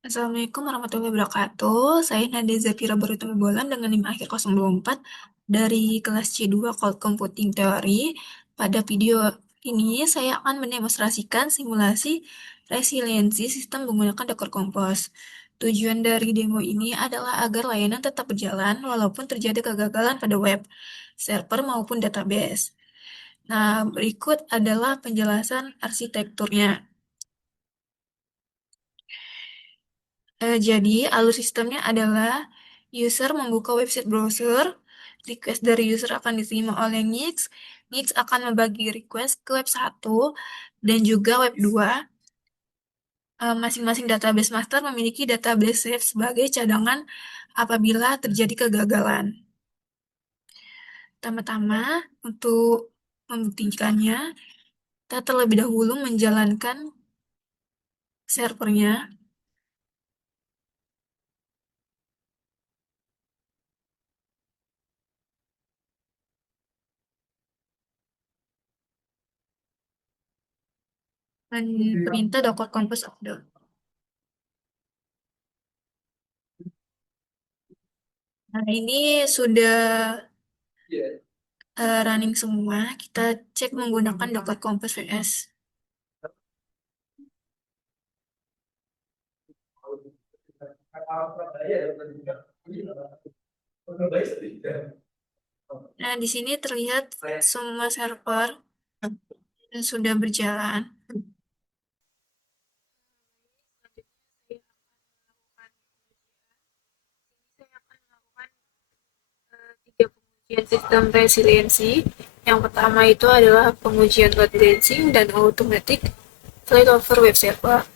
Assalamualaikum warahmatullahi wabarakatuh. Saya Nadia Zafira Barutama Bolan dengan NIM akhir 024 dari kelas C2 Cloud Computing Theory. Pada video ini saya akan mendemonstrasikan simulasi resiliensi sistem menggunakan Docker Compose. Tujuan dari demo ini adalah agar layanan tetap berjalan walaupun terjadi kegagalan pada web, server maupun database. Nah, berikut adalah penjelasan arsitekturnya. Jadi, alur sistemnya adalah user membuka website browser, request dari user akan diterima oleh Nix, Nix akan membagi request ke web 1 dan juga web 2. Masing-masing database master memiliki database save sebagai cadangan apabila terjadi kegagalan. Pertama-tama, untuk membuktikannya, kita terlebih dahulu menjalankan servernya. Dan perintah docker compose update. Nah, ini sudah running semua. Kita cek menggunakan Docker Compose VS. Nah, di sini terlihat semua server sudah berjalan. Tiga pengujian sistem resiliensi. Yang pertama itu adalah pengujian load balancing dan automatic failover web server.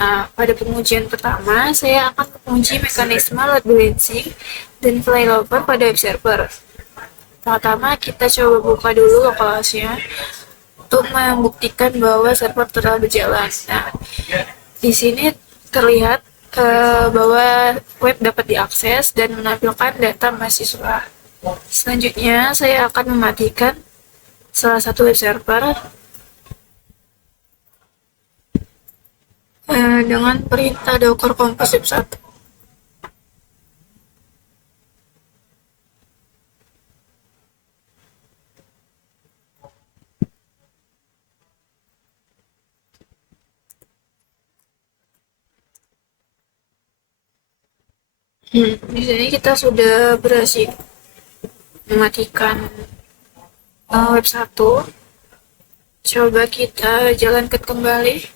Nah, pada pengujian pertama, saya akan menguji mekanisme load balancing dan failover pada web server. Pertama, kita coba buka dulu localhost-nya untuk membuktikan bahwa server telah berjalan. Nah, di sini terlihat bahwa web dapat diakses dan menampilkan data mahasiswa. Selanjutnya, saya akan mematikan salah satu web server dengan perintah docker compose 1. Di sini kita sudah berhasil mematikan web 1. Coba kita jalankan kembali.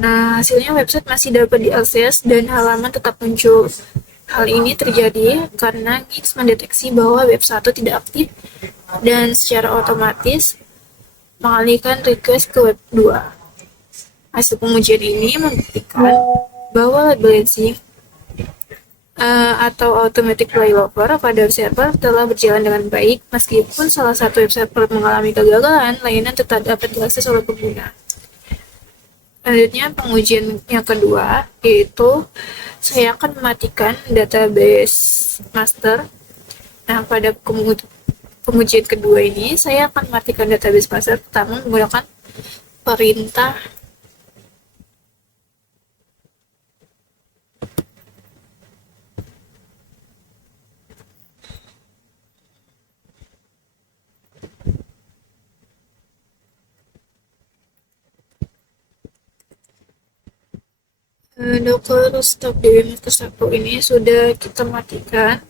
Nah, hasilnya website masih dapat diakses dan halaman tetap muncul. Hal ini terjadi karena Nix mendeteksi bahwa web 1 tidak aktif dan secara otomatis mengalihkan request ke web 2. Hasil pengujian ini membuktikan bahwa load balancing atau automatic failover pada server telah berjalan dengan baik. Meskipun salah satu web server mengalami kegagalan, layanan tetap dapat diakses oleh pengguna. Selanjutnya pengujian yang kedua, yaitu saya akan mematikan database master. Nah, pada pengujian kedua ini, saya akan mematikan database master pertama menggunakan perintah docker stop dbmaster 1 ini sudah kita matikan.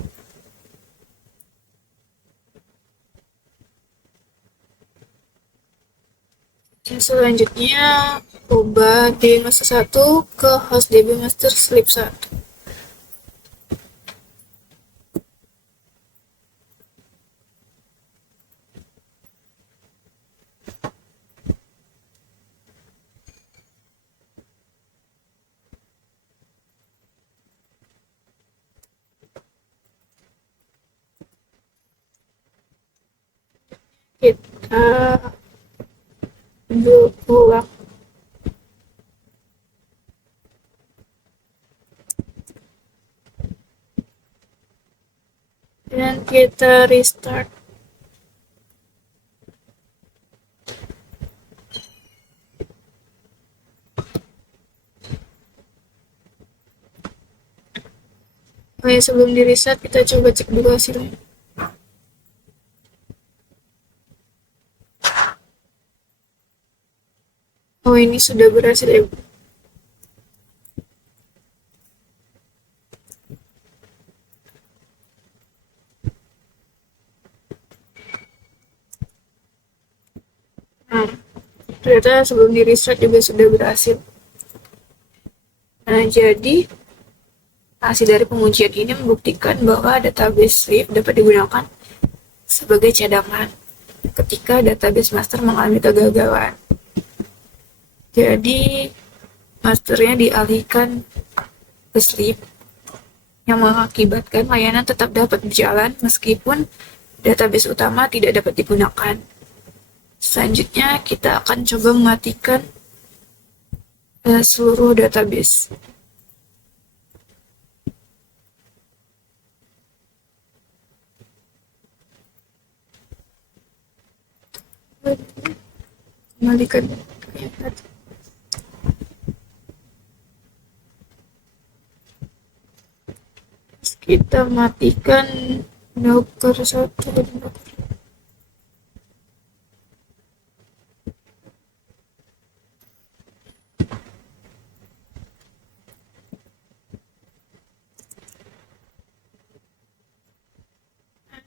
Dan selanjutnya ubah dbmaster 1 ke host dbmaster sleep 1. Kita ulang dan kita restart. Oke, sebelum di reset kita coba cek dulu hasilnya. Oh, ini sudah berhasil ya. Nah, ternyata sebelum di reset juga sudah berhasil. Nah, jadi hasil dari pengujian ini membuktikan bahwa database Swift dapat digunakan sebagai cadangan ketika database master mengalami kegagalan. Jadi, masternya dialihkan ke Swift yang mengakibatkan layanan tetap dapat berjalan meskipun database utama tidak dapat digunakan. Selanjutnya, kita akan coba mematikan seluruh database. Kembalikan kita matikan Docker 1 dan Docker.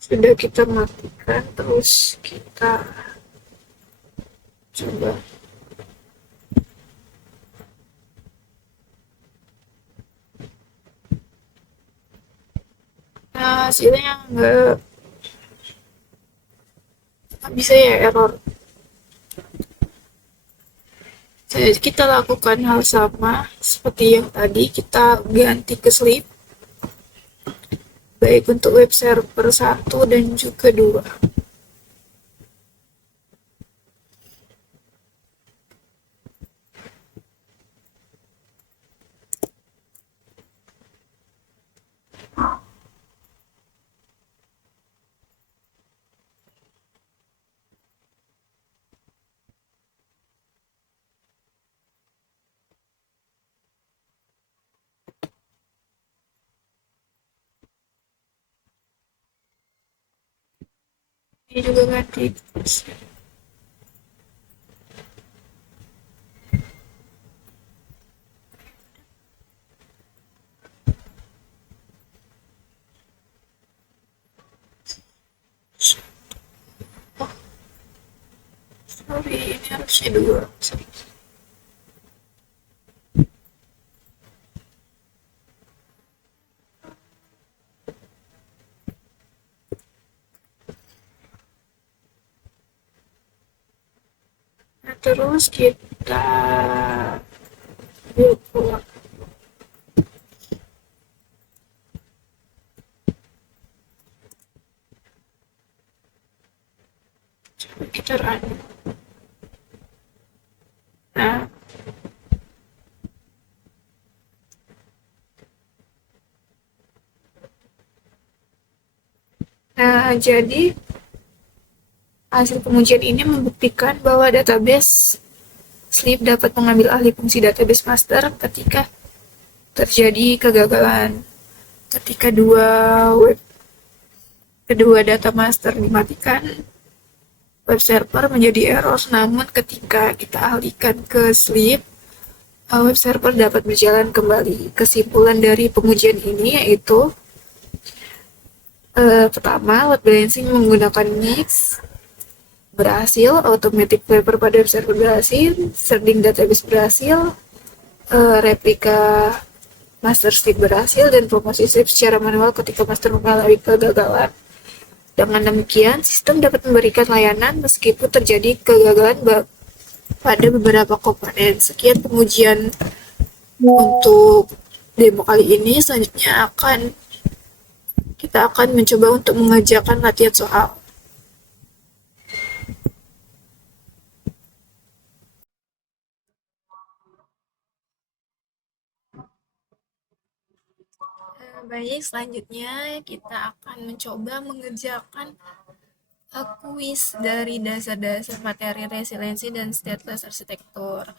Sudah kita matikan, terus kita coba hasilnya nggak bisa ya, error. Jadi kita lakukan hal sama seperti yang tadi, kita ganti ke sleep baik untuk web server 1 dan juga 2. Ini juga ganti. Oh, sorry, ini harusnya 2. Nah, terus kita buka. Coba kita run. Nah, jadi hasil pengujian ini membuktikan bahwa database Sleep dapat mengambil alih fungsi database master ketika terjadi kegagalan. Ketika kedua data master dimatikan, web server menjadi error. Namun ketika kita alihkan ke Sleep, web server dapat berjalan kembali. Kesimpulan dari pengujian ini yaitu pertama, load balancing menggunakan Nix berhasil, automatic wrapper pada web server berhasil, sharding database berhasil, replika master Sleep berhasil, dan promosi Sleep secara manual ketika master mengalami kegagalan. Dengan demikian, sistem dapat memberikan layanan meskipun terjadi kegagalan pada beberapa komponen. Sekian pengujian untuk demo kali ini. Selanjutnya kita akan mencoba untuk mengerjakan latihan soal. Baik, selanjutnya kita akan mencoba mengerjakan kuis dari dasar-dasar materi resiliensi dan stateless arsitektur.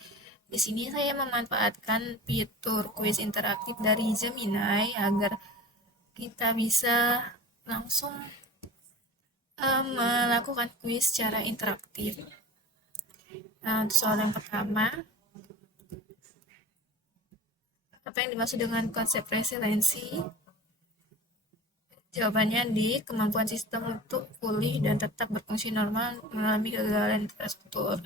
Di sini saya memanfaatkan fitur kuis interaktif dari Gemini agar kita bisa langsung melakukan kuis secara interaktif. Nah, untuk soal yang pertama, apa yang dimaksud dengan konsep resiliensi? Jawabannya di kemampuan sistem untuk pulih dan tetap berfungsi normal mengalami kegagalan infrastruktur.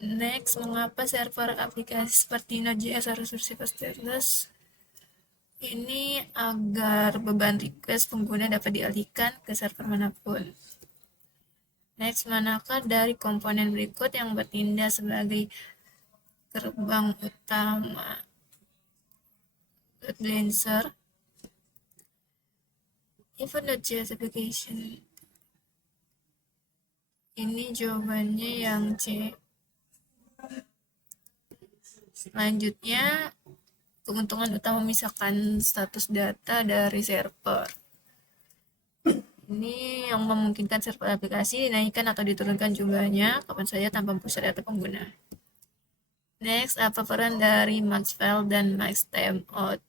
Next, mengapa server aplikasi seperti Node.js harus bersifat stateless? Ini agar beban request pengguna dapat dialihkan ke server manapun. Next, manakah dari komponen berikut yang bertindak sebagai gerbang utama load balancer? Even Node.js application. Ini jawabannya yang C. Selanjutnya, keuntungan utama memisahkan status data dari server. Ini yang memungkinkan server aplikasi dinaikkan atau diturunkan jumlahnya kapan saja tanpa pusat data pengguna. Next, apa peran dari maxfile dan maxtimeout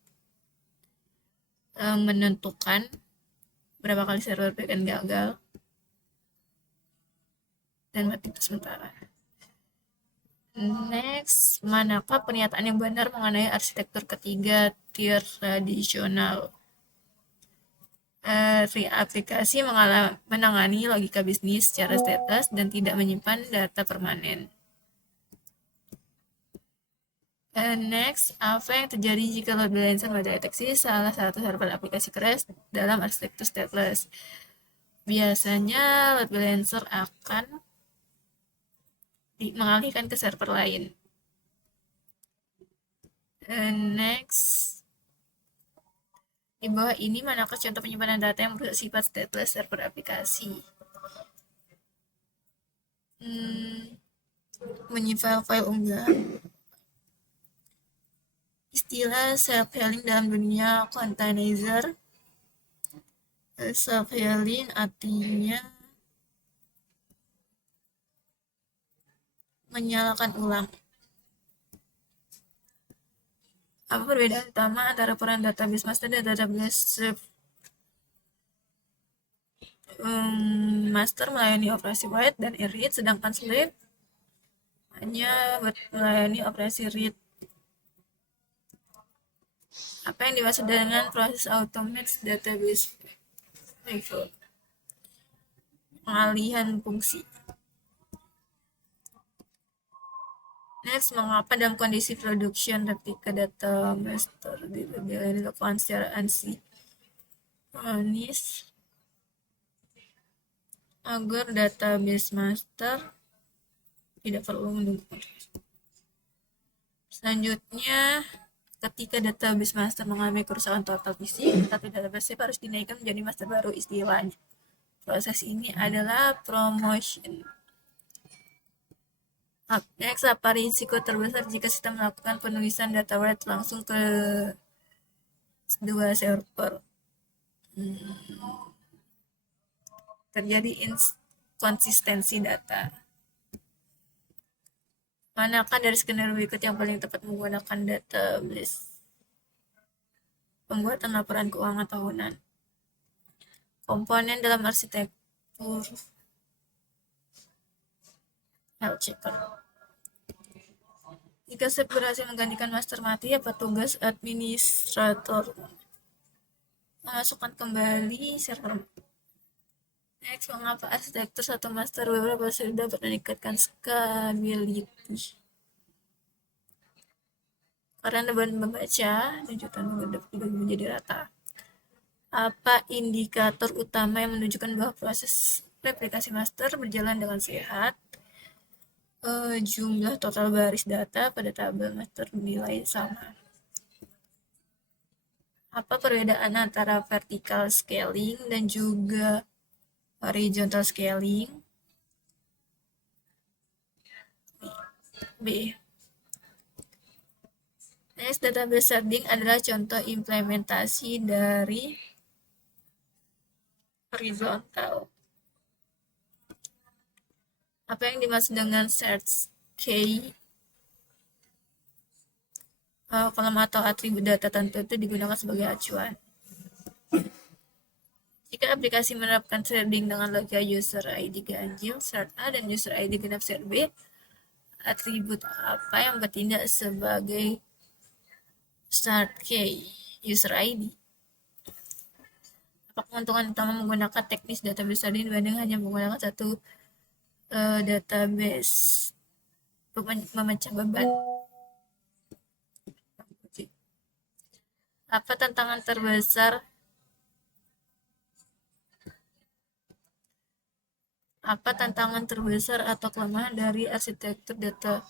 menentukan berapa kali server backend gagal dan mati sementara. Next, manakah pernyataan yang benar mengenai arsitektur ketiga tier tradisional? Aplikasi menangani logika bisnis secara status dan tidak menyimpan data permanen. Next, apa yang terjadi jika load balancer mendeteksi salah satu server aplikasi crash dalam arsitektur stateless? Biasanya load balancer akan mengalihkan ke server lain. Next, di bawah ini manakah contoh penyimpanan data yang bersifat stateless server aplikasi? Menyimpan file unggahan. Istilah self-healing dalam dunia container. Self-healing artinya menyalakan ulang. Apa perbedaan utama antara peran database master dan database serve? Master melayani operasi write dan read, sedangkan slave hanya melayani operasi read. Apa yang dimaksud dengan proses automate database level? Pengalihan fungsi. Next, mengapa dalam kondisi production replika data master dilakukan secara asynchronous agar database master tidak perlu menunggu. Selanjutnya, ketika database master mengalami kerusakan total fisik, satu database harus dinaikkan menjadi master baru istilahnya. Proses ini adalah promotion. Next, apa risiko terbesar jika sistem melakukan penulisan data write langsung ke dua server? Terjadi inkonsistensi data. Manakah dari skenario berikut yang paling tepat menggunakan database? Pembuatan laporan keuangan tahunan. Komponen dalam arsitektur health checker. Jika step berhasil menggantikan master mati, apa tugas administrator? Memasukkan kembali server. Next, mengapa arsitektur satu master beberapa sudah dapat meningkatkan scalability? Karena beban membaca dan jutaan dapat dibagi menjadi rata. Apa indikator utama yang menunjukkan bahwa proses replikasi master berjalan dengan sehat? Jumlah total baris data pada tabel master bernilai sama. Apa perbedaan antara vertical scaling dan juga horizontal scaling? B. Next, database sharding adalah contoh implementasi dari horizontal. Apa yang dimaksud dengan search key? Kolom atau atribut data tentu itu digunakan sebagai acuan. Jika aplikasi menerapkan threading dengan logika user ID ganjil start A dan user ID genap start B, atribut apa yang bertindak sebagai start key user ID? Apa keuntungan utama menggunakan teknis database threading dibanding hanya menggunakan satu database memecah beban? Apa tantangan terbesar atau kelemahan dari arsitektur database?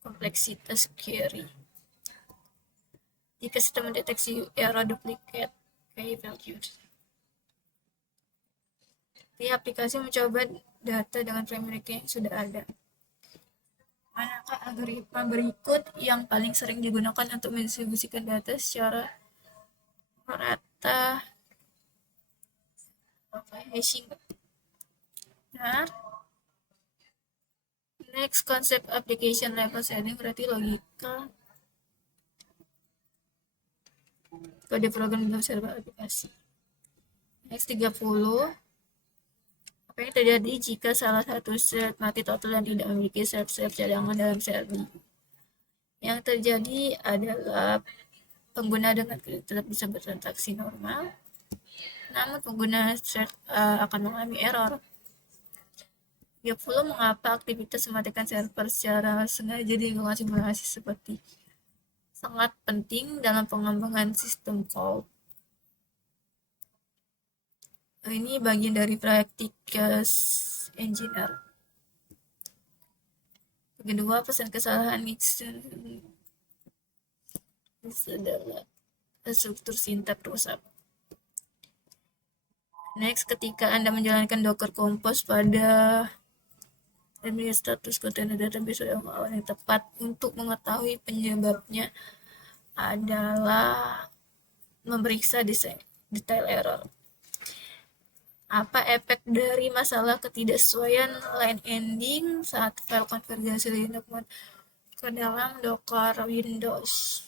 Kompleksitas query. Jika sistem mendeteksi error duplicate key values. Di aplikasi mencoba data dengan primary key yang sudah ada. Manakah algoritma berikut yang paling sering digunakan untuk mendistribusikan data secara merata? Hashing. Benar. Next, konsep application level setting berarti logika kode program dalam sebuah aplikasi. Next, 30. Apa yang terjadi jika salah satu set mati total dan tidak memiliki set-set cadangan dalam server? Yang terjadi adalah pengguna dengan kredit tetap bisa bertransaksi normal, namun pengguna set akan mengalami error. 30. Mengapa aktivitas mematikan server secara sengaja di lingkungan simulasi seperti sangat penting dalam pengembangan sistem cloud? Ini bagian dari practice engineer. Kedua, pesan kesalahan Nixon adalah struktur sintak rusak. Next, ketika Anda menjalankan Docker Compose pada status kontainer database yang tepat untuk mengetahui penyebabnya adalah memeriksa detail error. Apa efek dari masalah ketidaksesuaian line ending saat file konvergensi Linux ke dalam Docker Windows?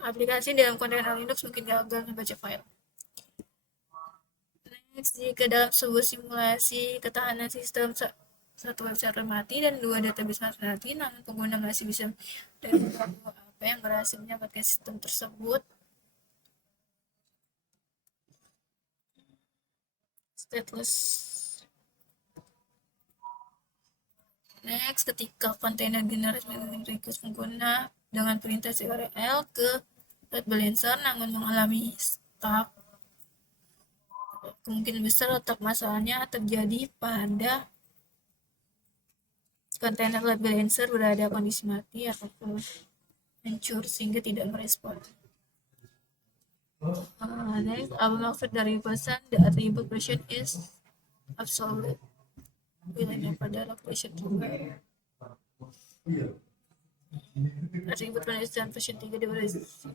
Aplikasi dalam kontainer Linux mungkin gagal membaca file. Next, jika dalam sebuah simulasi ketahanan sistem satu web server mati dan dua database mati, namun pengguna masih bisa dari apa yang berhasil menyelamatkan sistem tersebut? Stateless. Next, ketika kontainer generate request pengguna dengan perintah URL ke load balancer namun mengalami stuck, kemungkinan besar letak masalahnya terjadi pada kontainer load balancer berada kondisi mati ataupun hancur sehingga tidak merespon. Next, apa maksud dari pesan the attribute version is absolute wilayah pada version 2? Atribut penulisan version 3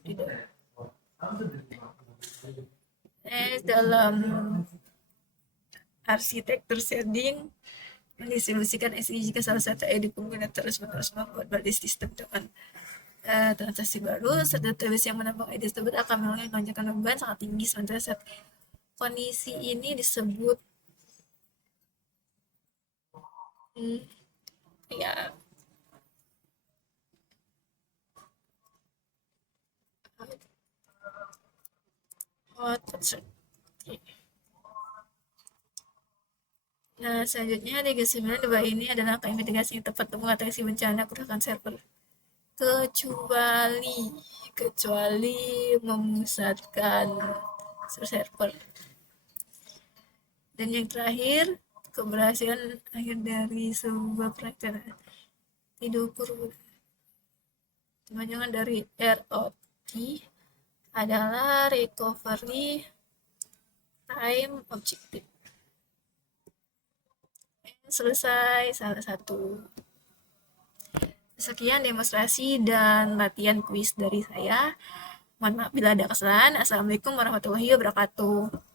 tidak. Dalam arsitektur sharding mendistribusikan SI jika salah satu ID pengguna terus-menerus membuat balik sistem dengan transaksi baru, set database yang menambah ID tersebut akan melonjakkan beban sangat tinggi, sementara saat kondisi ini disebut ya Nah, selanjutnya 39 ini adalah angka mitigasi yang tepat untuk mengatasi bencana kerusakan server. Kecuali memusatkan server. Dan yang terakhir, keberhasilan akhir dari sebuah perencanaan diukur kepanjangan dari ROT adalah recovery time objective. Selesai salah satu. Sekian demonstrasi dan latihan kuis dari saya. Mohon maaf bila ada kesalahan. Assalamualaikum warahmatullahi wabarakatuh.